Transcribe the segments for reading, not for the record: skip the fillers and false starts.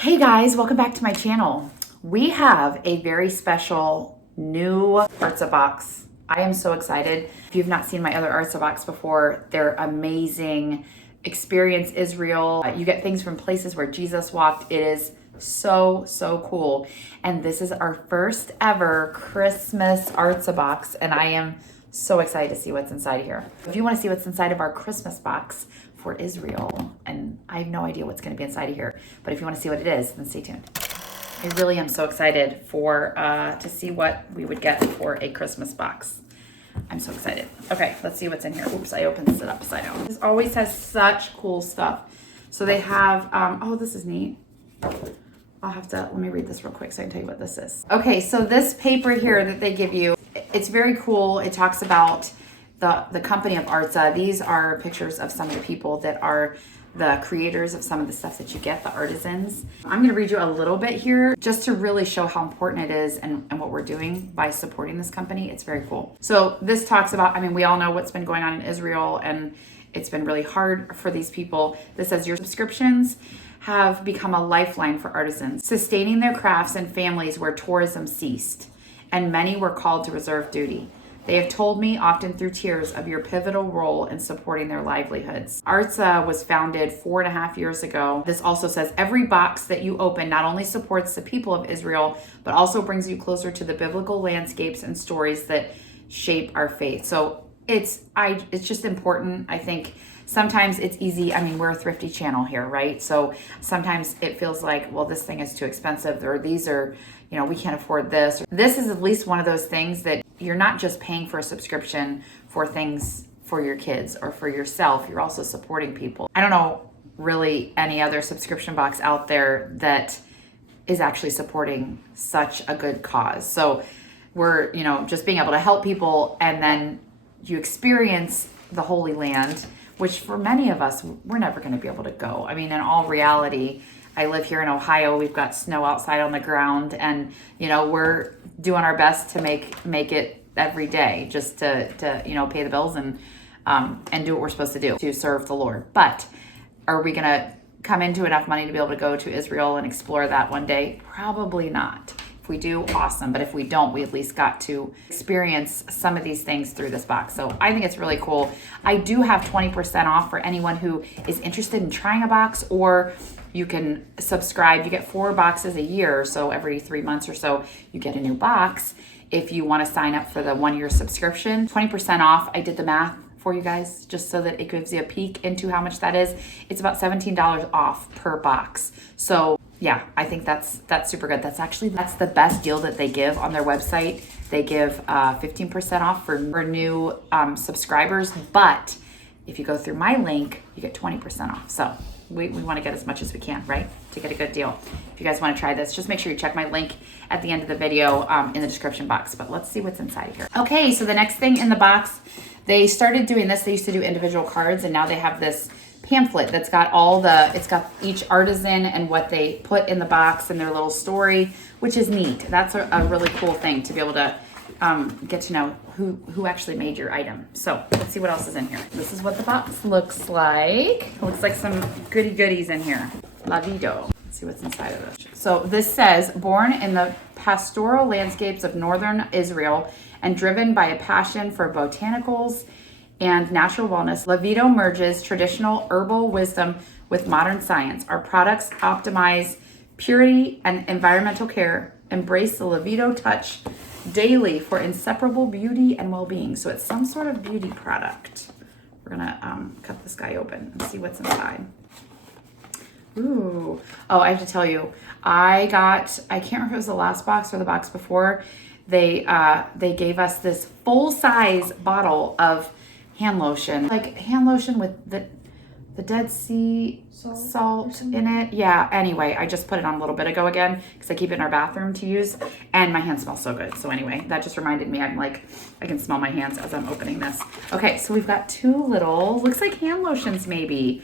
Hey guys, welcome back to my channel. We have a very special new Artza box. I am so excited. If you've not seen my other Artza box before, they're amazing. Experience Israel. You get things from places where Jesus walked. It is so cool. And this is our first ever Christmas Artza box, and I am so excited to see what's inside here. If you want to see what's inside of our Christmas box for Israel, and I have no idea what's going to be inside of here, but if you want to see what it is, then stay tuned. I really am so excited for to see what we would get for a Christmas box. I'm so excited. Okay, let's see what's in here. Oops, I opened it upside down. This always has such cool stuff. So they have, oh, this is neat. I'll have to, let me read this real quick so I can tell you what this is. Okay, so this paper here that they give you, it's very cool. It talks about the company of Artza. These are pictures of some of the people that are the creators of some of the stuff that you get, the artisans. I'm going to read you a little bit here just to really show how important it is and what we're doing by supporting this company. It's very cool. So this talks about, I mean, we all know what's been going on in Israel, and it's been really hard for these people. This says your subscriptions have become a lifeline for artisans, sustaining their crafts and families where tourism ceased, and many were called to reserve duty. They have told me, often through tears, of your pivotal role in supporting their livelihoods. Artza was founded 4.5 years ago. This also says every box that you open not only supports the people of Israel, but also brings you closer to the biblical landscapes and stories that shape our faith. So it's just important. I think sometimes it's easy. I mean, we're a thrifty channel here, right? So sometimes it feels like, well, this thing is too expensive, or these are, you know, we can't afford this. This is at least one of those things that you're not just paying for a subscription for things for your kids or for yourself. You're also supporting people. I don't know really any other subscription box out there that is actually supporting such a good cause. So we're, you know, just being able to help people, and then you experience the Holy Land, which for many of us, we're never going to be able to go. I mean, in all reality, I live here in Ohio. We've got snow outside on the ground, and, you know, we're doing our best to make it every day just to you know, pay the bills and do what we're supposed to do to serve the Lord. But are we going to come into enough money to be able to go to Israel and explore that one day? Probably not. If we do, awesome. But if we don't, we at least got to experience some of these things through this box. So I think it's really cool. I do have 20% off for anyone who is interested in trying a box, or you can subscribe. You get 4 boxes a year. So every 3 months or so, you get a new box. If you want to sign up for the 1-year subscription, 20% off. I did the math for you guys just so that it gives you a peek into how much that is. It's about $17 off per box. So yeah, I think that's super good. That's the best deal that they give on their website. They give 15% off for new subscribers, but if you go through my link, you get 20% off. So we want to get as much as we can, right? To get a good deal. If you guys want to try this, just make sure you check my link at the end of the video in the description box. But let's see what's inside here. Okay, so the next thing in the box, they started doing this. They used to do individual cards, and now they have this pamphlet that's got it's got each artisan and what they put in the box and their little story, which is neat. That's a really cool thing to be able to get to know who actually made your item. So let's see what else is in here. This is what the box looks like. It looks like some goodies in here. La Vido. Let's see what's inside of this. So this says, born in the pastoral landscapes of northern Israel and driven by a passion for botanicals and natural wellness, La Vido merges traditional herbal wisdom with modern science. Our products optimize purity and environmental care, embrace the La Vido touch daily for inseparable beauty and well-being. So it's some sort of beauty product. We're gonna cut this guy open and see what's inside. Ooh. Oh, I have to tell you, I can't remember if it was the last box or the box before, they gave us this full-size bottle of hand lotion. Like hand lotion with the Dead Sea salt in it. Yeah, anyway, I just put it on a little bit ago again because I keep it in our bathroom to use, and my hands smell so good. So anyway, that just reminded me, I'm like, I can smell my hands as I'm opening this. Okay, so we've got 2 little, looks like hand lotions maybe.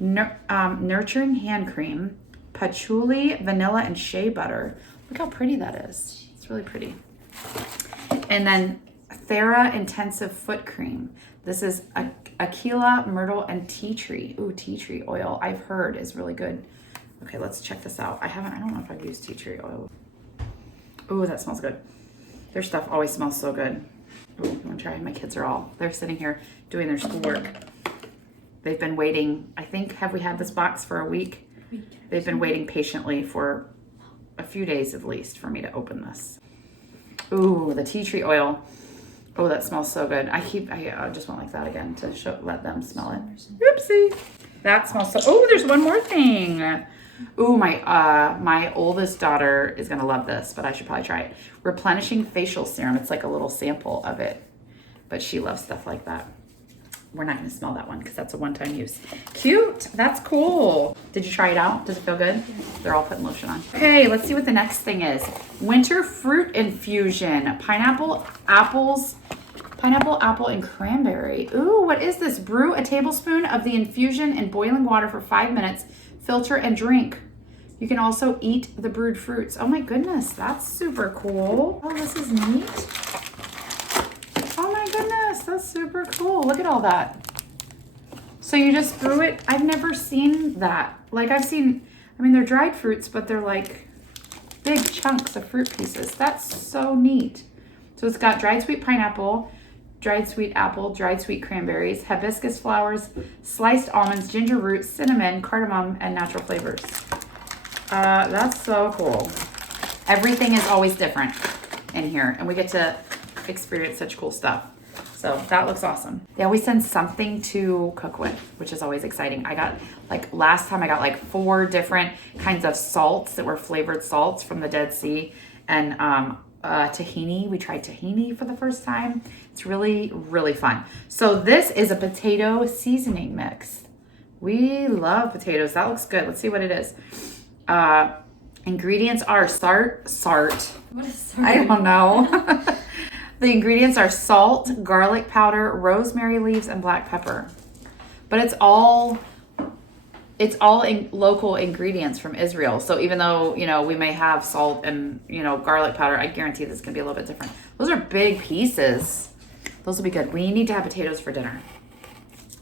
Nurturing hand cream, patchouli, vanilla, and shea butter. Look how pretty that is. It's really pretty. And then Thera Intensive Foot Cream. This is Aquila, myrtle, and tea tree. Ooh, tea tree oil, I've heard is really good Okay, let's check this out. I don't know if I've used tea tree oil. Ooh, that smells good. Their stuff always smells so good. Ooh, you wanna try? My kids they're sitting here doing their schoolwork. They've been waiting, I think, have we had this box for a week? They've been waiting patiently for a few days at least for me to open this. Ooh, the tea tree oil. Oh, that smells so good. I just went like that again to let them smell it. Oopsie. That smells so, oh, there's one more thing. Ooh, my oldest daughter is gonna love this, but I should probably try it. Replenishing facial serum. It's like a little sample of it, but she loves stuff like that. We're not gonna smell that one because that's a one-time use. Cute, that's cool. Did you try it out? Does it feel good? They're all putting lotion on. Okay, let's see what the next thing is. Winter fruit infusion. Pineapple, apple, and cranberry. Ooh, what is this? Brew a tablespoon of the infusion in boiling water for 5 minutes, filter and drink. You can also eat the brewed fruits. Oh my goodness, that's super cool. Oh, this is neat. Oh my goodness, that's super cool. Look at all that. So you just brew it. I've never seen that. Like they're dried fruits, but they're like big chunks of fruit pieces. That's so neat. So it's got dried sweet pineapple, dried sweet apple, dried sweet cranberries, hibiscus flowers, sliced almonds, ginger root, cinnamon, cardamom, and natural flavors. That's so cool. Everything is always different in here, and we get to experience such cool stuff. So that looks awesome. They always send something to cook with, which is always exciting. Last time I got 4 different kinds of salts that were flavored salts from the Dead Sea, and tahini. We tried tahini for the first time. It's really, really fun. So this is a potato seasoning mix. We love potatoes. That looks good. Let's see what it is. Ingredients are sart. What is sart? I don't know. The ingredients are salt, garlic powder, rosemary leaves, and black pepper. But it's all local ingredients from Israel. So even though, we may have salt and, garlic powder, I guarantee this is going to be a little bit different. Those are big pieces. Those will be good. We need to have potatoes for dinner.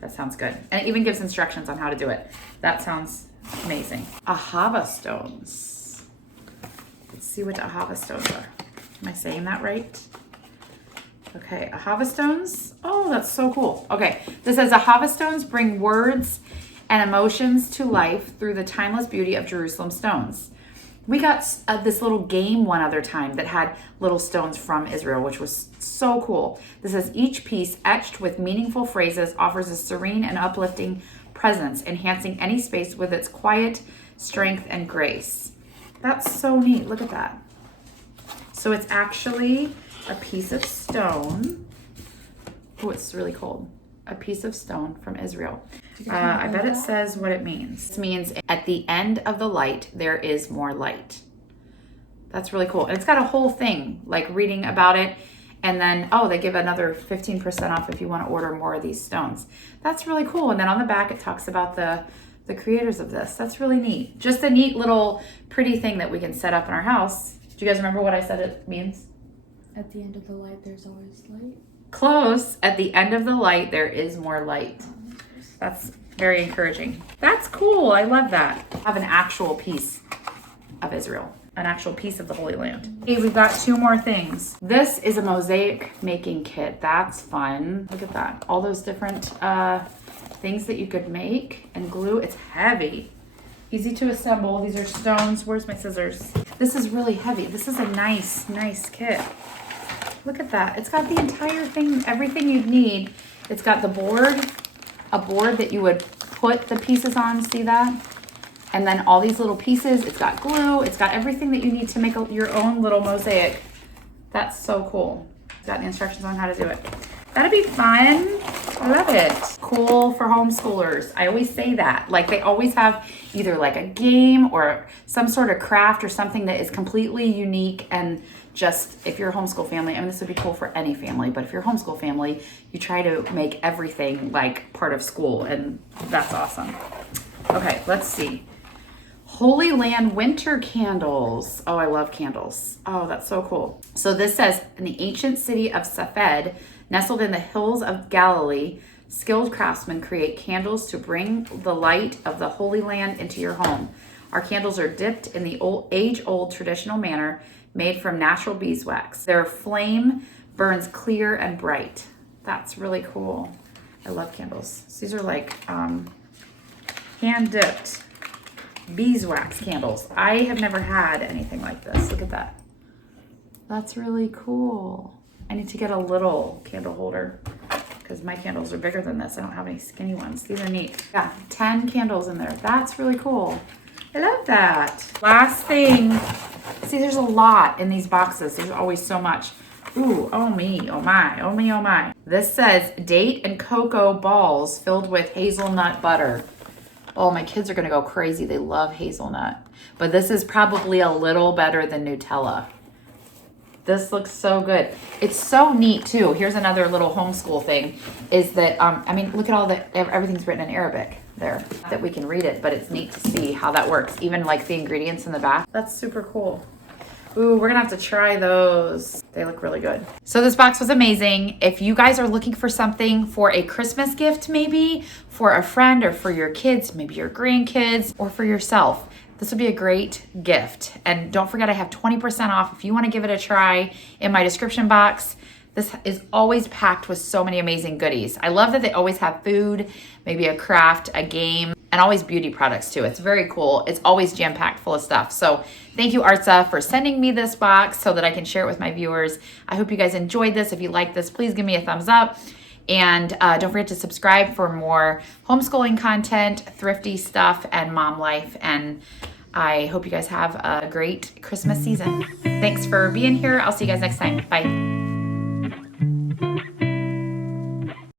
That sounds good. And it even gives instructions on how to do it. That sounds amazing. Ahava stones. Let's see what ahava stones are. Am I saying that right? Okay, ahava stones. Oh, that's so cool. Okay, this says ahava stones bring words and emotions to life through the timeless beauty of Jerusalem stones. We got this little game one other time that had little stones from Israel, which was so cool. This says each piece etched with meaningful phrases offers a serene and uplifting presence, enhancing any space with its quiet strength and grace. That's so neat. Look at that. So it's actually a piece of stone. Oh, it's really cold. A piece of stone from Israel. I bet it says what it means. It means at the end of the light, there is more light. That's really cool. And it's got a whole thing, like reading about it. And then, they give another 15% off if you want to order more of these stones. That's really cool. And then on the back, it talks about the creators of this. That's really neat. Just a neat little pretty thing that we can set up in our house. Do you guys remember what I said it means? At the end of the light, there's always light. Close. At the end of the light, there is more light. That's very encouraging. That's cool. I love that. I have an actual piece of Israel, an actual piece of the Holy Land. Okay, we've got 2 more things. This is a mosaic making kit. That's fun. Look at that. All those different things that you could make and glue. It's heavy. Easy to assemble. These are stones. Where's my scissors? This is really heavy. This is a nice kit. Look at that. It's got the entire thing, everything you'd need. It's got the board, a board that you would put the pieces on, see that? And then all these little pieces. It's got glue. It's got everything that you need to make your own little mosaic. That's so cool. It's got the instructions on how to do it. That'd be fun. I love it. Cool for homeschoolers. I always say that. Like they always have either like a game or some sort of craft or something that is completely unique and just if you're a homeschool family, I mean, this would be cool for any family, but if you're a homeschool family, you try to make everything like part of school and that's awesome. Okay, let's see. Holy Land winter candles. Oh, I love candles. Oh, that's so cool. So this says, in the ancient city of Safed, nestled in the hills of Galilee, skilled craftsmen create candles to bring the light of the Holy Land into your home. Our candles are dipped in the age-old traditional manner made from natural beeswax. Their flame burns clear and bright. That's really cool. I love candles. So these are like hand-dipped beeswax candles. I have never had anything like this. Look at that. That's really cool. I need to get a little candle holder because my candles are bigger than this. I don't have any skinny ones. These are neat. Yeah, 10 candles in there. That's really cool. I love that. Last thing. See, there's a lot in these boxes. There's always so much. Ooh, oh me, oh my, oh me, oh my. This says date and cocoa balls filled with hazelnut butter. Oh, my kids are gonna go crazy. They love hazelnut. But this is probably a little better than Nutella. This looks so good. It's so neat too. Here's another little homeschool thing is that, I mean, look at all the, everything's written in Arabic there that we can read it, but it's neat to see how that works. Even like the ingredients in the back. That's super cool. Ooh, we're gonna have to try those. They look really good. So this box was amazing. If you guys are looking for something for a Christmas gift, maybe for a friend or for your kids, maybe your grandkids or for yourself, this would be a great gift. And don't forget, I have 20% off if you want to give it a try in my description box. This is always packed with so many amazing goodies. I love that they always have food, maybe a craft, a game, and always beauty products too. It's very cool. It's always jam-packed full of stuff. So thank you, Artza, for sending me this box so that I can share it with my viewers. I hope you guys enjoyed this. If you like this, please give me a thumbs up. And don't forget to subscribe for more homeschooling content, thrifty stuff, and mom life. And I hope you guys have a great Christmas season. Thanks for being here. I'll see you guys next time. Bye.